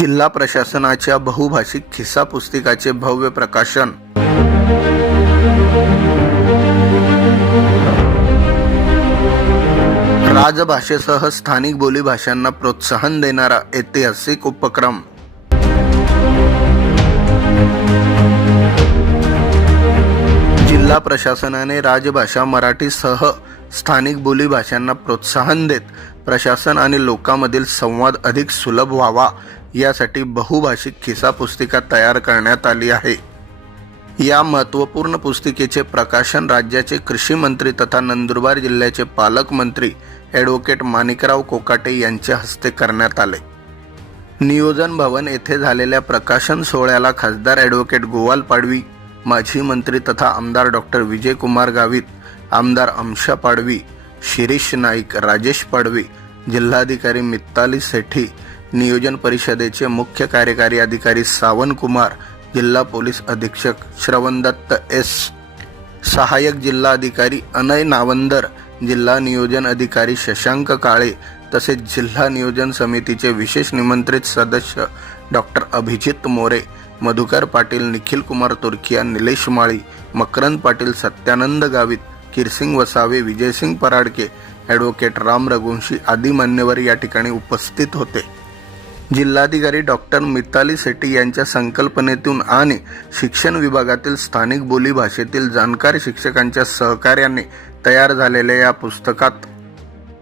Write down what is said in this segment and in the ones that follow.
जिल्हा प्रशासनाच्या बहुभाषिक खिस्सा पुस्तिकाचे भव्य प्रकाशन. राजभाषेसह स्थानिक बोलीभाषांना प्रोत्साहन देणारा ऐतिहासिक उपक्रम. जिल्हा प्रशासनाने राजभाषा मराठीसह स्थानिक बोलीभाषांना प्रोत्साहन देत प्रशासन आणि लोकांमधील संवाद अधिक सुलभ व्हावा यासाठी बहुभाषिक खिसा पुस्तिका तयार करण्यात आली आहे. या महत्त्वपूर्ण पुस्तिकेचे प्रकाशन राज्याचे कृषी मंत्री तथा नंदुरबार जिल्ह्याचे पालकमंत्री ॲडव्होकेट माणिकराव कोकाटे यांच्या हस्ते करण्यात आले. नियोजन भवन येथे झालेल्या प्रकाशन सोहळ्याला खासदार ॲडव्होकेट गोवाल पाडवी माजी मंत्री तथा आमदार डॉक्टर विजयकुमार गावित आमदार अंशा पाडवी शिरीष नाईक राजेश पाडवी जिल्हाधिकारी मित्ताली सेठी नियोजन परिषदेचे मुख्य कार्यकारी अधिकारी सावन कुमार जिल्हा पोलीस अधीक्षक श्रवणदत्त एस. सहाय्यक जिल्हाधिकारी अनय नावंदर जिल्हा नियोजन अधिकारी शशांक काळे तसेच जिल्हा नियोजन समितीचे विशेष निमंत्रित सदस्य डॉक्टर अभिजित मोरे मधुकर पाटील निखिल कुमार तुर्किया निलेश माळी मकरंद पाटील सत्यानंद गावित किरसिंग वसावे विजयसिंग पराडके ॲडव्होकेट राम रघुवंशी आदी मान्यवर या ठिकाणी उपस्थित होते. जिल्हाधिकारी डॉक्टर मिताली शेट्टी यांच्या संकल्पनेतून आणि शिक्षण विभागातील स्थानिक बोली भाषेतील जाणकार शिक्षकांच्या सहकार्याने तयार झालेल्या या पुस्तकात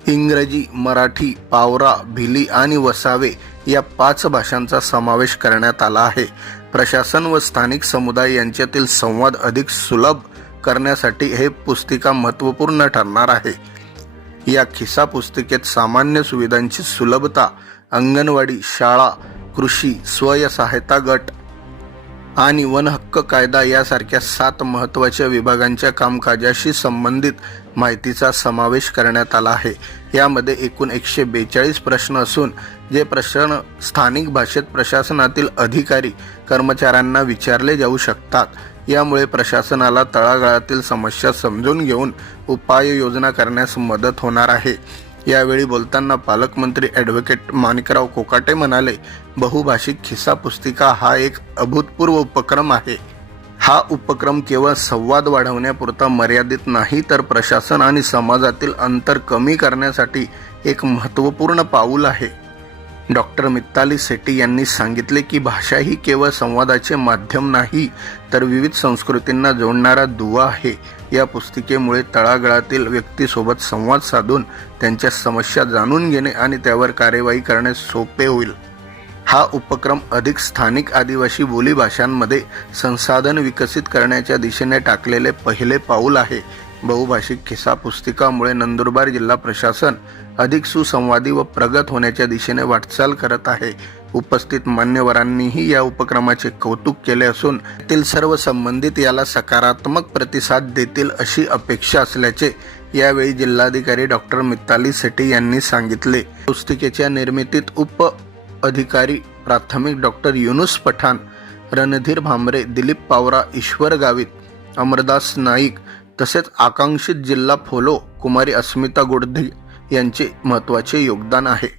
इंग्रजी मराठी पावरा भिली आणि वसावे या पाच भाषांचा समावेश करण्यात आला आहे. प्रशासन व स्थानिक समुदाय यांच्यातील संवाद अधिक सुलभ करण्यासाठी हे पुस्तिका महत्त्वपूर्ण ठरणार आहे. या खिसा पुस्तिकेत सामान्य सुविधांची सुलभता अंगणवाडी शाळा कृषी स्वयसहायता गट आणि वन हक्क कायदा यासारख्या सात महत्त्वाच्या विभागांच्या कामकाजाशी संबंधित माहितीचा समावेश करण्यात आला आहे. यामध्ये एकूण एकशे बेचाळीस प्रश्न असून जे प्रश्न स्थानिक भाषेत प्रशासनातील अधिकारी कर्मचाऱ्यांना विचारले जाऊ शकतात. यामुळे प्रशासनाला तळागाळातील समस्या समजून घेऊन उपाययोजना करण्यास मदत होणार आहे. यावेळी बोलताना पालकमंत्री ॲडव्होकेट माणिकराव कोकाटे म्हणाले बहुभाषिक खिस्सा पुस्तिका हा एक अभूतपूर्व उपक्रम आहे. हा उपक्रम केवळ संवाद वाढवण्यापुरता मर्यादित नाही तर प्रशासन आणि समाजातील अंतर कमी करण्यासाठी एक महत्त्वपूर्ण पाऊल आहे. डॉक्टर मित्ताली सेटी यांनी सांगितले की भाषा ही केवळ संवादाचे माध्यम नाही तर विविध संस्कृतींना जोडणारा दुवा आहे. या पुस्तिकेमुळे तळागाळातील व्यक्तीसोबत संवाद साधून त्यांच्या समस्या जाणून घेणे आणि त्यावर कार्यवाही करणे सोपे होईल. हा उपक्रम अधिक स्थानिक आदिवासी बोलीभाषांमध्ये संसाधन विकसित करण्याच्या दिशेने टाकलेले पहिले पाऊल आहे. बहुभाषिक खिसा पुस्तिकामुळे नंदुरबार जिल्हा प्रशासन अधिक सुसंवादी व प्रगत होण्याच्या दिशेने वाटचाल करत आहे. उपस्थित मान्यवरांनीही या उपक्रमाचे कौतुक केले असून त्यातील सर्व संबंधित याला सकारात्मक प्रतिसाद देतील अशी अपेक्षा असल्याचे यावेळी जिल्हाधिकारी डॉक्टर मिताली सेठी यांनी सांगितले. पुस्तिकेच्या निर्मितीत उप अधिकारी प्राथमिक डॉक्टर युनुस पठाण रणधीर भांबरे दिलीप पावरा ईश्वर गावित अमरदास नाईक तसेच आकांक्षित जिल्हा फोलो कुमारी अस्मिता गोडधे यांचे महत्त्वाचे योगदान आहे.